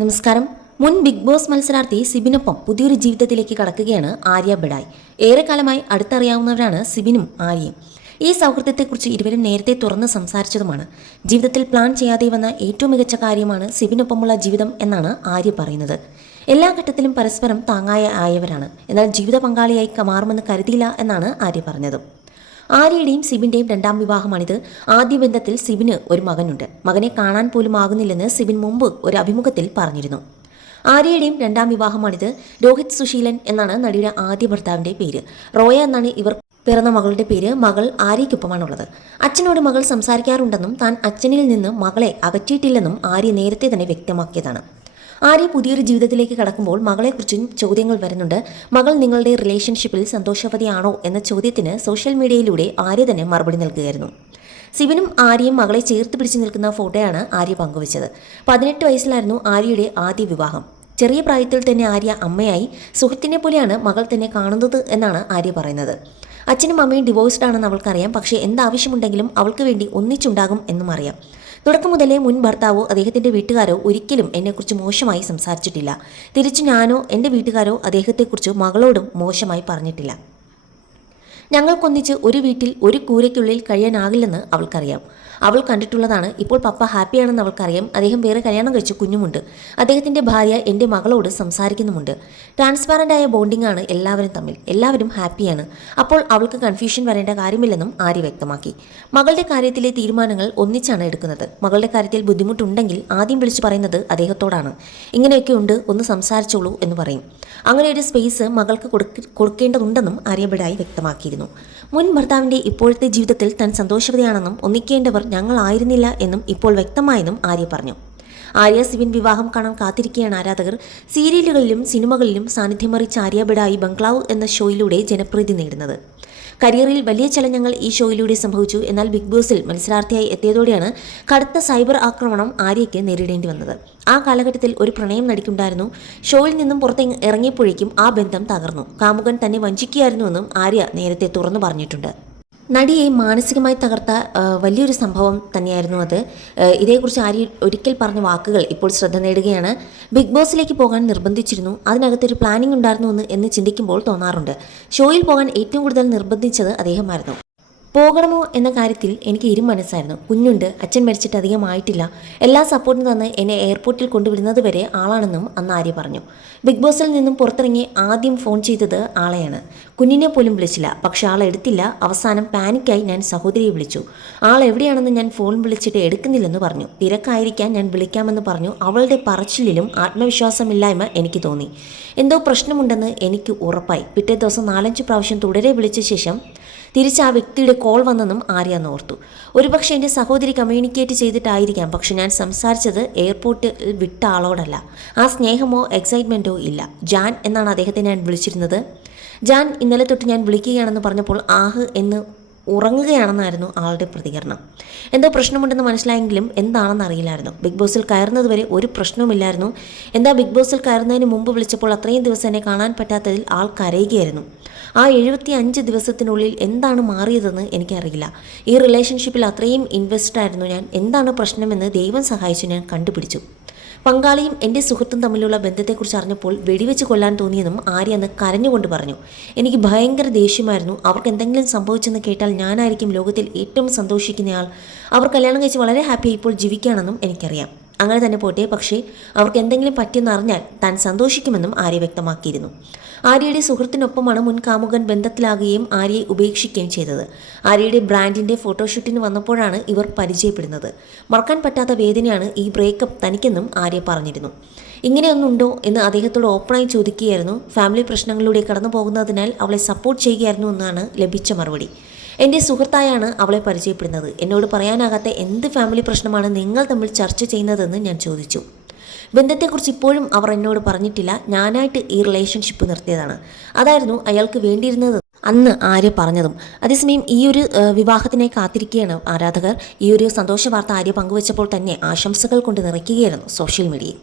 നമസ്കാരം. മുൻ big boss മത്സരാർത്ഥി സിബിനൊപ്പം പുതിയൊരു ജീവിതത്തിലേക്ക് കടക്കുകയാണ് ആര്യ ബിഡായ്. ഏറെക്കാലമായി അടുത്തറിയാവുന്നവരാണ് സിബിനും ആര്യയും. ഈ സൗഹൃദത്തെക്കുറിച്ച് ഇരുവരും നേരത്തെ തുറന്ന് സംസാരിച്ചതുമാണ്. ജീവിതത്തിൽ പ്ലാൻ ചെയ്യാതെ വന്ന ഏറ്റവും മികച്ച കാര്യമാണ് സിബിനൊപ്പമുള്ള ജീവിതം എന്നാണ് ആര്യ പറയുന്നത്. എല്ലാ ഘട്ടത്തിലും പരസ്പരം താങ്ങായ ആയവരാണ്. എന്നാൽ ജീവിത പങ്കാളിയായി മാറുമെന്ന് കരുതിയില്ല എന്നാണ് ആര്യ പറഞ്ഞത്. ആര്യയുടെയും സിബിന്റെയും രണ്ടാം വിവാഹമാണിത്. ആദ്യ ബന്ധത്തിൽ സിബിന് ഒരു മകനുണ്ട്. മകനെ കാണാൻ പോലും ആകുന്നില്ലെന്ന് സിബിൻ മുമ്പ് ഒരു അഭിമുഖത്തിൽ പറഞ്ഞിരുന്നു. ആര്യയുടെയും രണ്ടാം വിവാഹമാണിത്. രോഹിത് സുശീലൻ എന്നാണ് നടിയുടെ ആദ്യ ഭർത്താവിന്റെ പേര്. റോയ എന്നാണ് ഇവർ പിറന്ന മകളുടെ പേര്. മകൾ ആര്യയ്ക്കൊപ്പമാണുള്ളത്. അച്ഛനോട് മകൾ സംസാരിക്കാറുണ്ടെന്നും താൻ അച്ഛനിൽ നിന്ന് മകളെ അകറ്റിയിട്ടില്ലെന്നും ആര്യ നേരത്തെ തന്നെ വ്യക്തമാക്കിയതാണ്. ആര്യ പുതിയൊരു ജീവിതത്തിലേക്ക് കടക്കുമ്പോൾ മകളെക്കുറിച്ചും ചോദ്യങ്ങൾ വരുന്നുണ്ട്. മകൾ നിങ്ങളുടെ റിലേഷൻഷിപ്പിൽ സന്തോഷവതിയാണോ എന്ന ചോദ്യത്തിന് സോഷ്യൽ മീഡിയയിലൂടെ ആര്യ തന്നെ മറുപടി നൽകുകയായിരുന്നു. ശിവനും ആര്യയും മകളെ ചേർത്ത് പിടിച്ചു നിൽക്കുന്ന ഫോട്ടോയാണ് ആര്യ പങ്കുവച്ചത്. പതിനെട്ട് വയസ്സിലായിരുന്നു ആര്യയുടെ ആദ്യ വിവാഹം. ചെറിയ പ്രായത്തിൽ തന്നെ ആര്യ അമ്മയായി സുഹൃത്തിനെ പോലെയാണ് മകൾ തന്നെ കാണുന്നത് എന്നാണ് ആര്യ പറയുന്നത്. അച്ഛനും അമ്മയും ഡിവോഴ്സ്ഡ് ആണെന്ന് അവൾക്കറിയാം. പക്ഷേ എന്താവശ്യമുണ്ടെങ്കിലും അവൾക്ക് വേണ്ടി ഒന്നിച്ചുണ്ടാകും എന്നും അറിയാം. തുടക്കം മുതലേ മുൻ ഭർത്താവോ അദ്ദേഹത്തിന്റെ വീട്ടുകാരോ ഒരിക്കലും എന്നെക്കുറിച്ച് മോശമായി സംസാരിച്ചിട്ടില്ല. തിരിച്ചു ഞാനോ എന്റെ വീട്ടുകാരോ അദ്ദേഹത്തെക്കുറിച്ച് മകളോടും മോശമായി പറഞ്ഞിട്ടില്ല. ഞങ്ങൾക്കൊന്നിച്ച് ഒരു വീട്ടിൽ ഒരു കൂരയ്ക്കുള്ളിൽ കഴിയാനാകില്ലെന്ന് അവൾക്കറിയാം. അവൾ കണ്ടിട്ടുള്ളതാണ്. ഇപ്പോൾ പപ്പ ഹാപ്പിയാണെന്ന് അവൾക്കറിയാം. അദ്ദേഹം വേറെ കല്യാണം കഴിച്ച കുഞ്ഞുമുണ്ട്. അദ്ദേഹത്തിന്റെ ഭാര്യ എന്റെ മകളോട് സംസാരിക്കുന്നുമുണ്ട്. ട്രാൻസ്പാരന്റ് ആയ ബോണ്ടിംഗ് ആണ് എല്ലാവരും തമ്മിൽ. എല്ലാവരും ഹാപ്പിയാണ്. അപ്പോൾ അവൾക്ക് കൺഫ്യൂഷൻ വരേണ്ട കാര്യമില്ലെന്നും ആര്യ വ്യക്തമാക്കി. മകളുടെ കാര്യത്തിലെ തീരുമാനങ്ങൾ ഒന്നിച്ചാണ് എടുക്കുന്നത്. മകളുടെ കാര്യത്തിൽ ബുദ്ധിമുട്ടുണ്ടെങ്കിൽ ആദ്യം വിളിച്ചു പറയുന്നത് അദ്ദേഹത്തോടാണ്. ഇങ്ങനെയൊക്കെ ഉണ്ട്. ഒന്ന് സംസാരിച്ചോളൂ എന്ന് പറയും. അങ്ങനെ ഒരു സ്പേസ് മകൾക്ക് കൊടുക്ക കൊടുക്കേണ്ടതുണ്ടെന്നും ആര്യബിഡായി വ്യക്തമാക്കിയിരുന്നു. മുൻ ഭർത്താവിന്റെ ഇപ്പോഴത്തെ ജീവിതത്തിൽ താൻ സന്തോഷവതിയാണെന്നും ഒന്നിക്കേണ്ടവർ ഞങ്ങളായിരുന്നില്ല എന്നും ഇപ്പോൾ വ്യക്തമായെന്നും ആര്യ പറഞ്ഞു. ആര്യ സിബിൻ വിവാഹം കാണാൻ കാത്തിരിക്കുകയാണ് ആരാധകർ. സീരിയലുകളിലും സിനിമകളിലും സാന്നിധ്യമറിച്ച ആര്യ ബിഡായി ബംഗ്ലാവ് എന്ന ഷോയിലൂടെ ജനപ്രീതി നേടുന്നത്. കരിയറിൽ വലിയ ചലനങ്ങൾ ഈ ഷോയിലൂടെ സംഭവിച്ചു. എന്നാൽ ബിഗ് ബോസിൽ മത്സരാർത്ഥിയായി എത്തിയതോടെയാണ് കടുത്ത സൈബർ ആക്രമണം ആര്യയ്ക്ക് നേരിടേണ്ടി വന്നത്. ആ കാലഘട്ടത്തിൽ ഒരു പ്രണയം നടിക്കുണ്ടായിരുന്നു. ഷോയിൽ നിന്നും പുറത്തെ ഇറങ്ങിയപ്പോഴേക്കും ആ ബന്ധം തകർന്നു. കാമുകൻ തന്നെ വഞ്ചിക്കുകയായിരുന്നുവെന്നും ആര്യ നേരത്തെ തുറന്നു പറഞ്ഞിട്ടുണ്ട്. നടിയെ മാനസികമായി തകർത്ത വലിയൊരു സംഭവം തന്നെയായിരുന്നു അത്. ഇതേക്കുറിച്ച് ആര്യ ഒരിക്കൽ പറഞ്ഞ വാക്കുകൾ ഇപ്പോൾ ശ്രദ്ധ നേടുകയാണ്. ബിഗ് ബോസിലേക്ക് പോകാൻ നിർബന്ധിച്ചിരുന്നു. അതിനകത്തൊരു പ്ലാനിംഗ് ഉണ്ടായിരുന്നു എന്ന് ചിന്തിക്കുമ്പോൾ തോന്നാറുണ്ട്. ഷോയിൽ പോകാൻ ഏറ്റവും കൂടുതൽ നിർബന്ധിച്ചത് അദ്ദേഹമായിരുന്നു. പോകണമോ എന്ന കാര്യത്തിൽ എനിക്ക് ഇരു മനസ്സായിരുന്നു കുഞ്ഞുണ്ട് അച്ഛൻ മരിച്ചിട്ട് അധികമായിട്ടില്ല എല്ലാ സപ്പോർട്ടും തന്ന് എന്നെ എയർപോർട്ടിൽ കൊണ്ടുവിടുന്നത് വരെ ആളാണെന്നും അന്ന് ആര്യ പറഞ്ഞു. ബിഗ് ബോസിൽ നിന്നും പുറത്തിറങ്ങി ആദ്യം ഫോൺ ചെയ്തത് ആളെയാണ്. കുഞ്ഞിനെ പോലും വിളിച്ചില്ല. പക്ഷെ ആളെ എടുത്തില്ല. അവസാനം പാനിക്കായി ഞാൻ സഹോദരിയെ വിളിച്ചു. ആൾ എവിടെയാണെന്ന് ഞാൻ ഫോൺ വിളിച്ചിട്ട് എടുക്കുന്നില്ലെന്ന് പറഞ്ഞു. തിരക്കായിരിക്കാൻ ഞാൻ വിളിക്കാമെന്ന് പറഞ്ഞു. അവളുടെ പറച്ചിലിലും ആത്മവിശ്വാസമില്ലായ്മ എനിക്ക് തോന്നി. എന്തോ പ്രശ്നമുണ്ടെന്ന് എനിക്ക് ഉറപ്പായി. പിറ്റേ ദിവസം നാലഞ്ച് പ്രാവശ്യം തുടരെ വിളിച്ച ശേഷം തിരിച്ച് ആ വ്യക്തിയുടെ കോൾ വന്നെന്നും ആര്യ ഓർത്തു. ഒരുപക്ഷെ എന്റെ സഹോദരി കമ്മ്യൂണിക്കേറ്റ് ചെയ്തിട്ടായിരിക്കാം. പക്ഷെ ഞാൻ സംസാരിച്ചത് എയർപോർട്ടിൽ വിട്ട ആളോടല്ല. ആ സ്നേഹമോ എക്സൈറ്റ്മെന്റോ ഇല്ല. ജാൻ എന്നാണ് അദ്ദേഹത്തെ ഞാൻ വിളിച്ചിരുന്നത്. ജാൻ ഇന്നലെ തൊട്ട് ഞാൻ വിളിക്കുകയാണെന്ന് പറഞ്ഞപ്പോൾ ആഹ് എന്ന് ഉറങ്ങുകയാണെന്നായിരുന്നു ആളുടെ പ്രതികരണം. എന്തോ പ്രശ്നമുണ്ടെന്ന് മനസ്സിലായെങ്കിലും എന്താണെന്ന് അറിയില്ലായിരുന്നു. ബിഗ് ബോസിൽ കയറുന്നതുവരെ ഒരു പ്രശ്നവുമില്ലായിരുന്നു. എന്താ ബിഗ് ബോസിൽ കയറുന്നതിന് മുമ്പ് വിളിച്ചപ്പോൾ അത്രയും ദിവസം എന്നെ കാണാൻ പറ്റാത്തതിൽ ആൾ കരയുകയായിരുന്നു. ആ എഴുപത്തി അഞ്ച് ദിവസത്തിനുള്ളിൽ എന്താണ് മാറിയതെന്ന് എനിക്കറിയില്ല. ഈ റിലേഷൻഷിപ്പിൽ അത്രയും ഇൻവെസ്റ്റഡ് ആയിരുന്നു ഞാൻ. എന്താണ് പ്രശ്നമെന്ന് ദൈവം സഹായിച്ചു ഞാൻ കണ്ടുപിടിച്ചു. പങ്കാളിയും എന്റെ സുഹൃത്തും തമ്മിലുള്ള ബന്ധത്തെക്കുറിച്ച് അറിഞ്ഞപ്പോൾ വെടിവെച്ച് കൊല്ലാൻ തോന്നിയെന്നും ആര്യ അന്ന് കരഞ്ഞുകൊണ്ട് പറഞ്ഞു എനിക്ക് ഭയങ്കര ദേഷ്യമായിരുന്നു. അവർക്ക് എന്തെങ്കിലും സംഭവിച്ചെന്ന് കേട്ടാൽ ഞാനായിരിക്കും ലോകത്തിൽ ഏറ്റവും സന്തോഷിക്കുന്നയാൾ. അവർ കല്യാണം കഴിച്ച് വളരെ ഹാപ്പി ഇപ്പോൾ ജീവിക്കുകയാണെന്നും എനിക്കറിയാം. അങ്ങനെ തന്നെ പോട്ടെ പക്ഷേ അവർക്ക് എന്തെങ്കിലും പറ്റിയെന്ന് അറിഞ്ഞാൽ താൻ സന്തോഷിക്കുമെന്നും ആര്യ വ്യക്തമാക്കിയിരുന്നു. ആര്യയുടെ സുഹൃത്തിനൊപ്പമാണ് മുൻ കാമുകൻ ബന്ധത്തിലാകുകയും ആര്യയെ ഉപേക്ഷിക്കുകയും ചെയ്തത്. ആര്യയുടെ ബ്രാൻഡിന്റെ ഫോട്ടോഷൂട്ടിന് വന്നപ്പോഴാണ് ഇവർ പരിചയപ്പെടുന്നത്. മറക്കാൻ പറ്റാത്ത വേദനയാണ് ഈ ബ്രേക്കപ്പ് തനിക്കെന്നും ആര്യ പറഞ്ഞിരുന്നു. ഇങ്ങനെയൊന്നുണ്ടോ? എന്ന് അദ്ദേഹത്തോട് ഓപ്പണായി ചോദിക്കുകയായിരുന്നു. ഫാമിലി പ്രശ്നങ്ങളിലൂടെ കടന്നു പോകുന്നതിനാൽ അവളെ സപ്പോർട്ട് ചെയ്യുകയായിരുന്നു എന്നാണ് ലഭിച്ച മറുപടി. എന്റെ സുഹൃത്തായാണ് അവളെ പരിചയപ്പെടുന്നത്. എന്നോട് പറയാനാകാത്ത എന്ത് ഫാമിലി പ്രശ്നമാണ് നിങ്ങൾ തമ്മിൽ ചർച്ച ചെയ്യുന്നതെന്ന് ഞാൻ ചോദിച്ചു. ബന്ധത്തെക്കുറിച്ച് ഇപ്പോഴും അവർ എന്നോട് പറഞ്ഞിട്ടില്ല. ഞാനായിട്ട് ഈ റിലേഷൻഷിപ്പ് നിർത്തിയതാണ്. അതായിരുന്നു അയാൾക്ക് വേണ്ടിയിരുന്നത്. അന്ന് ആര്യ പറഞ്ഞതും. അതേസമയം ഈ ഒരു വിവാഹത്തിനെ കാത്തിരിക്കുകയാണ് ആരാധകർ. ഈ ഒരു സന്തോഷ വാർത്ത ആര്യ പങ്കുവച്ചപ്പോൾ തന്നെ ആശംസകൾ കൊണ്ട് നിറയ്ക്കുകയായിരുന്നു സോഷ്യൽ മീഡിയയിൽ